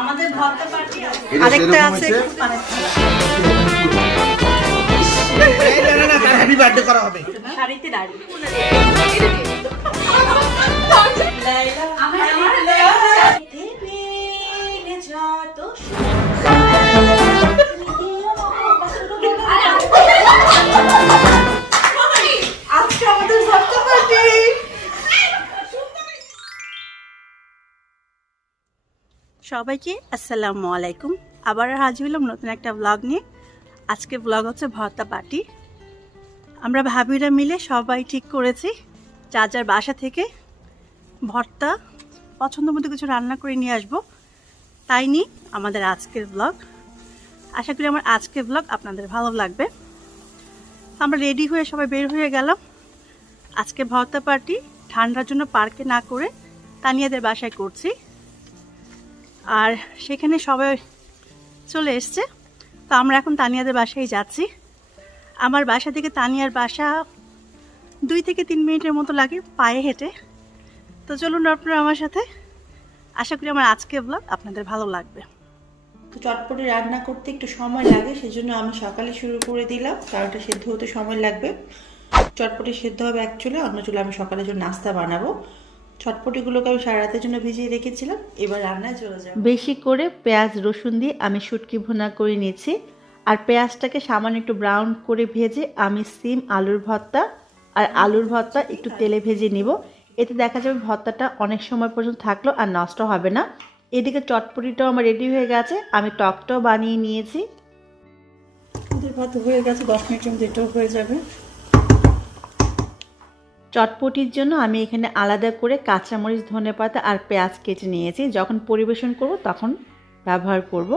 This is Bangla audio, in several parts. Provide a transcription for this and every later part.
আমাদের ভর্তা পার্টি আরেকটা আছে হ্যাপি বার্থডে করা হবে শাড়িতে দাঁড়িয়ে আজকে আমাদের ভর্তা পার্টি। সবাইকে আসসালামু আলাইকুম। আবার হাজির হলাম নতুন একটা ব্লগ নিয়ে। আজকে ব্লগ হচ্ছে ভর্তা পার্টি। আমরা ভাবিরা মিলে সবাই ঠিক করেছি যার যার বাসা থেকে ভর্তা পছন্দ মতো কিছু রান্না করে নিয়ে আসবো। তাই নিয়ে আমাদের আজকের ব্লগ। আশা করি আমার আজকের ব্লগ আপনাদের ভালো লাগবে। আমরা রেডি হয়ে সবাই বের হয়ে গেলাম। আজকে ভর্তা পার্টি ঠান্ডার জন্য পার্কে না করে তানিয়াদের বাসায় করছি। আর সেখানে সবাই চলে এসছে, তো আমরা এখন তানিয়াদের বাসায় যাচ্ছি। আমার বাসা থেকে তানিয়ার বাসা 2 থেকে 3 মিনিটের মতো লাগে পায়ে হেঁটে। তো চলুন আপনারা আমার সাথে। আশা করি আমার আজকের ব্লগ আপনাদের ভালো লাগবে। তো চটপটি রান্না করতে একটু সময় লাগে, সেজন্য আমি সকালে শুরু করে দিলাম, কারণ এটা সেদ্ধ হতে সময় লাগবে। চটপটি সেদ্ধ হবে এক চুলে, অন্য চুলে আমি সকালের জন্য নাস্তা বানাবো। চটপটিগুলোকে আমি সারা রাতের জন্য ভিজিয়ে রেখেছিলাম, এবার রান্নায় চলে যাব। বেশি করে পেঁয়াজ রসুন দিয়ে আমি শুটকি ভুনা করে নিয়েছি। আর পেঁয়াজটাকে সামান্য একটু ব্রাউন করে ভেজে আমি সিম আলুর ভর্তা আর আলুর ভর্তা একটু তেলে ভেজে নিব। এতে দেখা যাবে ভর্তাটা অনেক সময় পর্যন্ত থাকলো আর নষ্ট হবে না। এদিকে চটপটিটাও আমার রেডি হয়ে গেছে, আমি টকটাও বানিয়ে নিয়েছি। ভাত হয়ে গেছে, 10 মিনিটের মধ্যে এটাও হয়ে যাবে। চটপটির জন্য আমি এখানে আলাদা করে কাঁচামরিচ, ধনেপাতা আর পেঁয়াজ কেটে নিয়েছি। যখন পরিবেশন করব তখন ব্যবহার করব।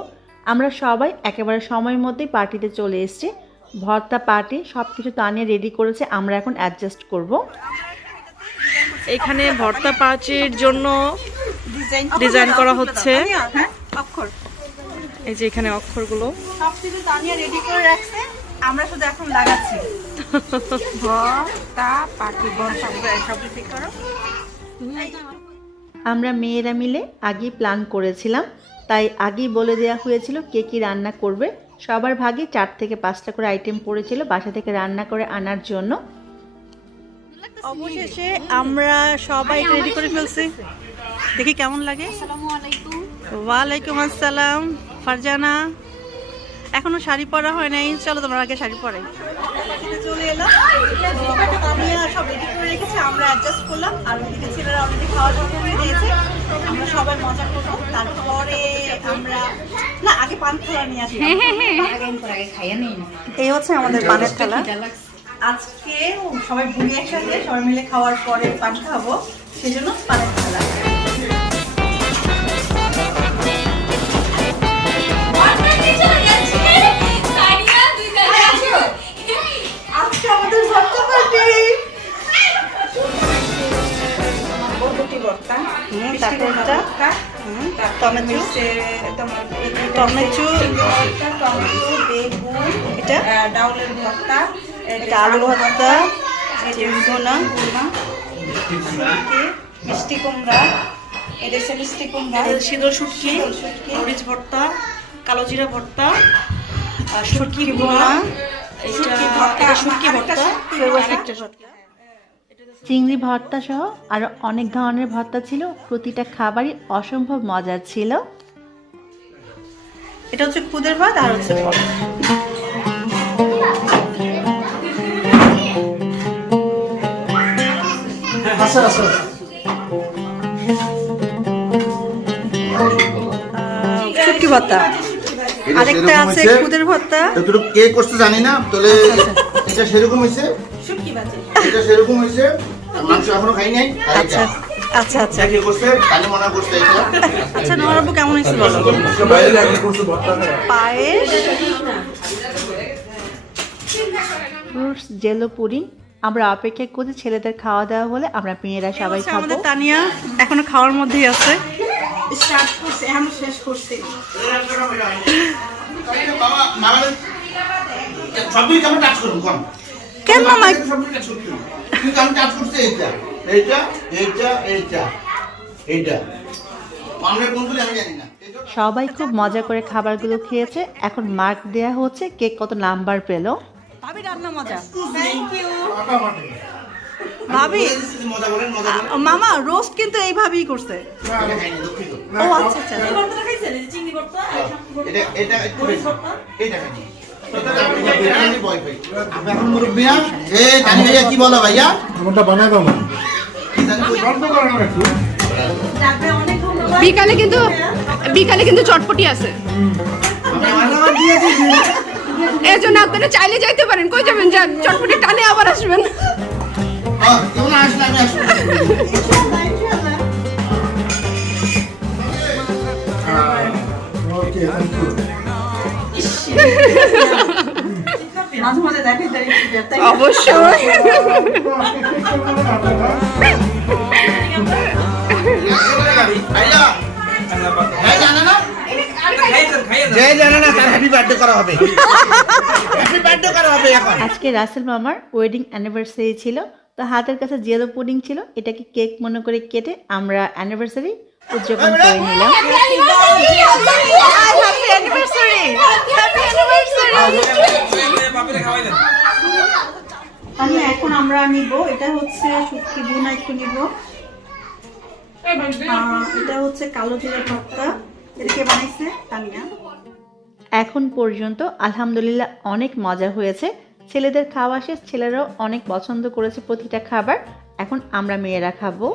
আমরা সবাই একেবারে সময়ের মধ্যেই পার্টিতে চলে এসেছি। ভর্তা পার্টি সব কিছু তানিয়া রেডি করেছে, আমরা এখন অ্যাডজাস্ট করব। এখানে ভর্তা পার্টির জন্য ডিজাইন করা হচ্ছে। অক্ষর, এই যে এখানে অক্ষরগুলো সব কিছু তানিয়া রেডি করে রাখছে, আমরা শুধু এখন লাগাচ্ছি। ভর্তা পার্টি সব ঠিক করো। আমরা মেয়েরা মিলে আগেই প্ল্যান করেছিলাম, তাই আগেই বলে দেওয়া হয়েছিল কে কী রান্না করবে। সবার ভাগে 4 থেকে 5টা করে আইটেম পড়েছিল বাসা থেকে রান্না করে আনার জন্য। অবশেষে আমরা সবাই রেডি করে ফেলছি, দেখি কেমন লাগে। ওয়ালাইকুম আসসালাম। ফারজানা এখনো শাড়ি পরা হয় নাই, চলো তোমরা আগে শাড়ি পরাই। চলে এলাম, আমি সব রেডি করে রেখেছি, আমরা অ্যাডজাস্ট করলাম। আর ওইদিকে ছেলেরা অলরেডি খাওয়া দাওয়া করে দিয়েছে, আমরা সবাই মজা করবো। তারপরে আমরা না আগে পান থালা নিয়ে আসি। এই হচ্ছে আমাদের পানের থালা। আজকে সবাই বুড়ি একসাথে সবাই মিলে খাওয়ার পরে পান খাবো, সেই জন্য পানের থালা। আজকে আমাদের ভর্তা পার্টি। টমেটো, বেগুন, এটা ডাউলের ভর্তা, এটা আলু ভর্তা, মিষ্টি কুমড়া, এটা মিষ্টি কুমড়া, শীতল শুটকি, মরিচ ভর্তা, কালো জিরা ভর্তা, শুটকি ভুনা, শুটকি ভর্তা, চিংড়ি ভর্তা সহ আরো অনেক ধরনের ভর্তা ছিল। প্রতিটা খাবারই অসম্ভব মজার ছিল। এটা হচ্ছে খুদের ভাত আর হচ্ছে শুটকি ভর্তা, আরেকটা আছে খুদের ভর্তা। তো কে করতে জানি না, তবে এটা সেরকম হইছে, শুটকি ভাজি এটা সেরকম হইছে। মাংস এখনো খাই নাই। আচ্ছা আচ্ছা আচ্ছা কে করতে কানে মনে করতে এটা। আচ্ছা নরাবু কেমন হয়েছে বলো? পায়েস, ফ্রুটস, জেলো পুডিং। আমরা অপেক্ষা করছি ছেলেদের খাওয়া দাওয়া হলে আমরা মেয়েরা সবাই খাবো। আমাদের তানিয়া এখনো খাওয়ার মধ্যেই আছে, স্টার্ট করছে, এখন শেষ করছে। বাবা মামা সবই কেমন টাচ করুন কম কেন মামা সবই টাচ করুন, কিন্তু আমি টাচ করতে এইটা এইটা এইটা এইটা এইটা আমরা কোনগুলো আমি জানি না। সবাই খুব মজা করে খাবারগুলো খেয়েছে। এখন মার্ক দেয়া হচ্ছে কে কত নাম্বার পেলো। ভাবি রান্না মজা। ফাটাফাটি। ভাবি মজা বলেন, মজা বলেন। মামা রোস্ট কিন্তু এইভাবেই করছে। এটা খাইনি, দুঃখিত। ও আচ্ছা আচ্ছা। এটা একটু বেশি। এইটা খাইনি। এটা আপনি বিরিয়ানি বয় ভাই। আপনি এখন মুরব্বি না? জানি ভাইয়া কি বলো ভাইয়া? আমারটা বানায় দাও না। গল্প করো না একটু। যাবে অনেক ধন্যবাদ। বিকালে কিন্তু চটপটি আছে, এর জন্য আপনারা চাইলে যাইতে পারেন। কই যাবেন? যান, চটপটি টানে আবার আসবেন। কেমন আসলে আমি আসবো। ইনশাআল্লাহ ইনশাআল্লাহ। ওকে, থ্যাংক ইউ। মাঝে মাঝে দেখাই তাই অবশ্যই। ভাইয়া ভাই জানে না? যে জানে না তার হ্যাপি বার্থডে করা হবে। হ্যাপি বার্থডে করা হবে এখন। আজকে রাসেল মামার ওয়েডিং অ্যানিভার্সারি ছিল, তো হাতের কাছে জেলো পুডিং ছিল, এটাকে কেক মনে করে কেটে আমরা অ্যানিভার্সারি উদযাপন করে নিলাম। তাহলে এখন আমরা নিব, এটা হচ্ছে শুটকি বোনা একটু নিব। এটা হচ্ছে কালো জিরা ভর্তা, এটাকে বানাইছে তানিয়া। এখন পর্যন্ত আলহামদুলিল্লাহ অনেক মজা হয়েছে। ছেলেদের খাওয়া শেষ, ছেলেরাও অনেক পছন্দ করেছে প্রতিটা খাবার। এখন আমরা মেয়েরা খাবো।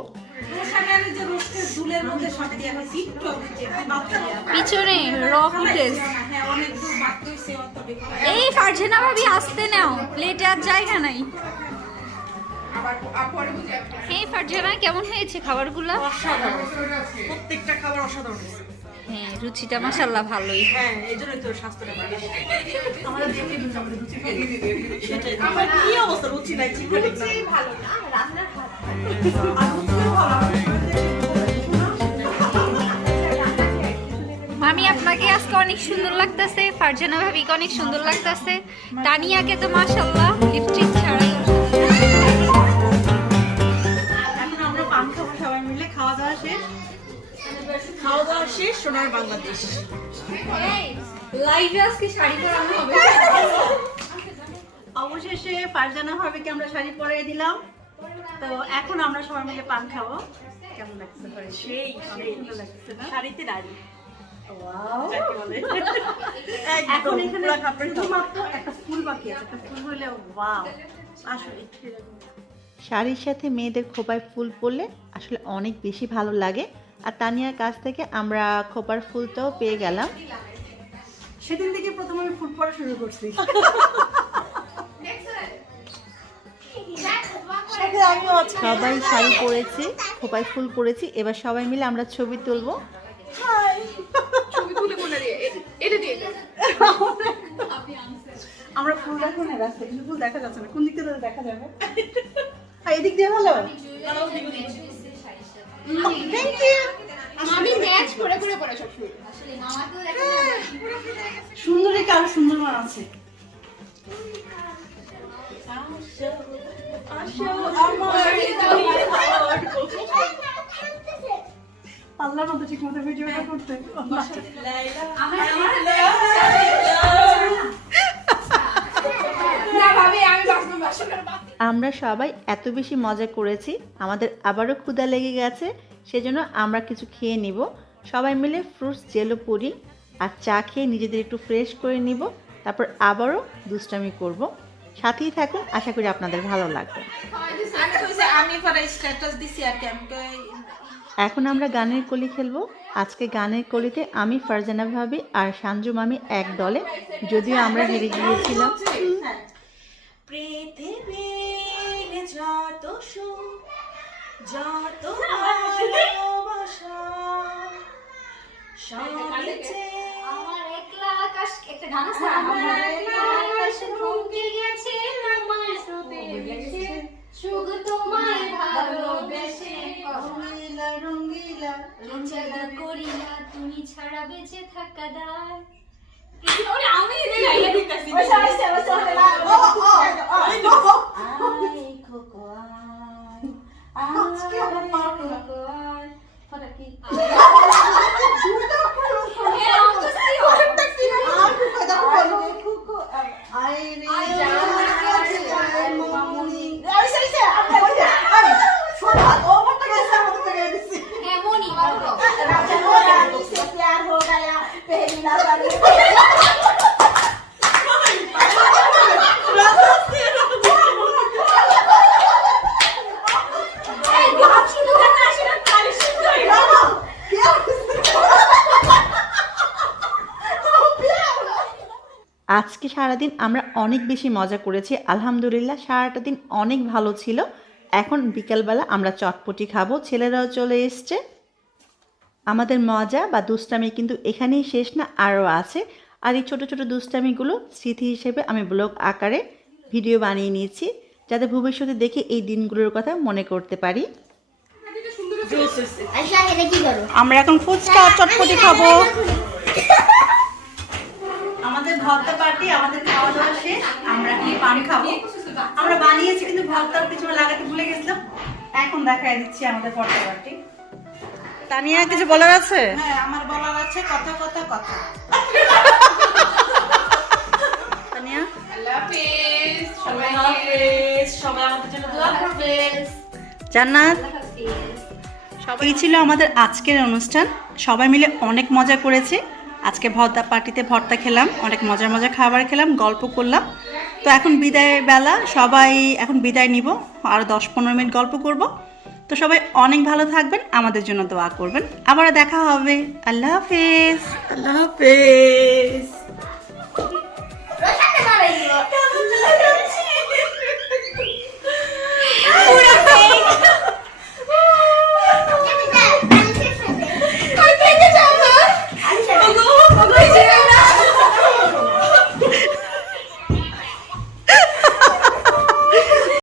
পিছনে র ফুটেজ। এই ফারজানা ভাবি আসতে নাও, প্লেটে আর জায়গা নাই। এই ফারজানা কেমন হয়েছে খাবারগুলো? প্রত্যেকটা খাবার অসাধারণ। হ্যাঁ, রুচিটা মাশাআল্লাহ ভালোই। হ্যাঁ, এইজন্যই তো স্বাস্থ্যটা ভালো। আমাদের দেখে বুঝা আমাদের রুচি ভালো। সেটাই। আমার কি অবস্থা, রুচি নাই, রুচি ভালো না, রান্না ভালো। আর রুচিও ভালো। মামি আপনাকে আজকে অনেক সুন্দর লাগতেছে, ফারজানা ভাবিকে অনেক সুন্দর লাগতেছে, তানিয়াকে তো মাশাআল্লাহ লিপস্টিক ছাড়া। এখন আমরা পান খাবো সবাই মিলে। খাওয়া দাওয়া শেষ, খাওয়া দাওয়া শেষ। সোনার বাংলাদেশ লাইভে আজকে শাড়ি পরানো হবে। অবশেষে ফারজানা ভাবিকে আমরা শাড়ি পরিয়ে দিলাম। তো এখন আমরা সবাই মিলে পান খাবো। কেমন লাগছে? সেই ভালো লাগছে না? শাড়িতে নারী। এখন এখানে শুধুমাত্র একটা ফুল বাকি আছে, একটা ফুল হলে ওয়াও আসলে। শাড়ির সাথে মেয়েদের খোপায় ফুল পরলে আসলে অনেক বেশি ভালো লাগে। আর তানিয়ার কাছ থেকে আমরা খোপার ফুলটাও পেয়ে গেলাম। সেদিন থেকে প্রথম আমি ফুল পরা শুরু করছি। সবাই শাড়ি পরেছি, খোপায় ফুল পরেছি। এবার সবাই মিলে আমরা ছবি তুলবো। আমরা ফুল দেখো না রাস্তায়, কিন্তু ফুল দেখা যাচ্ছে না। কোন দিক থেকে দেখা যাবে? এদিক দিয়ে ভালো। Thank you. আমি ম্যাচ করে করে পরে সব শুরু। সুন্দরী কারো সুন্দর মান আছে। পারলাম না তো ঠিক মতো ভিডিওটা করতে। আমরা সবাই এত বেশি মজা করেছি, আমাদের আবারও ক্ষুধা লেগে গেছে। সেজন্য আমরা কিছু খেয়ে নিব। সবাই মিলে ফ্রুটস জেলো পুডিং আর চা খেয়ে নিজেদের একটু ফ্রেশ করে নিব। তারপর আবারও দুষ্টামি করব। সাথেই থাকুন, আশা করি আপনাদের ভালো লাগবে। এখন আমরা গানের কলি খেলবো। আজকে গানের কলিতে আমি, ফারজানা ভাবি আর সানজু মামি এক দলে, যদিও আমরা হেরে গিয়েছিলাম। পৃথিবীর যত সুখ, যত ভালোবাসা, সবচেয়ে আমার একলা আকাশ, একটা গান আছে, আমার একলা আকাশ থমকে গেছে, আমার স্রোতে ভেসে, সুখ তোমায় ভালোবেসে, রঙ্গিলা রঙ্গিলা রঞ্জনা করিলা, তুমি ছাড়া বেঁচে থাকা দায়। আমি আজকে সারাদিন আমরা অনেক বেশি মজা করেছি আলহামদুলিল্লাহ। সারাটা দিন অনেক ভালো ছিল। এখন বিকালবেলা আমরা চটপটি খাবো, ছেলেরাও চলে এসছে। আমাদের মজা বা দুষ্টামি কিন্তু এখানেই শেষ না, আরও আছে। আর এই ছোটো ছোটো দুষ্টামিগুলো স্মৃতি হিসেবে আমি ব্লগ আকারে ভিডিও বানিয়ে নিয়েছি, যাতে ভবিষ্যতে দেখে এই দিনগুলোর কথা মনে করতে পারি। আমরা এখন ফুচকা চটপটি খাবো। আমাদের ভর্তা পার্টি, আমাদের খাওয়া দাওয়া শেষ। আমরা কি পান খাবো। আমরা বানিয়েছি কিন্তু ভর্তার পিছনে লাগাতে ভুলে গেছিলাম। এখন দেখাই দিচ্ছি আমাদের ভর্তা পার্টি। তানিয়া কিছু বলার আছে? হ্যাঁ, আমার বলার আছে কথা কথা কথা। তানিয়া আল্লাহ হাফেজ সবাই আমাদের জন্য দোয়া করবেন। জান্নাত সবাই ছিল আমাদের আজকের অনুষ্ঠান। সবাই মিলে অনেক মজা করেছি। আজকে ভর্তা পার্টিতে ভর্তা খেলাম, অনেক মজার মজার খাবার খেলাম, গল্প করলাম। তো এখন বিদায়ের বেলা, সবাই এখন বিদায় নিব, আরও 10-15 মিনিট গল্প করব। তো সবাই অনেক ভালো থাকবেন, আমাদের জন্য দোয়া করবেন। আবার দেখা হবে। আল্লাহ হাফেজ। আল্লাহ হাফেজ।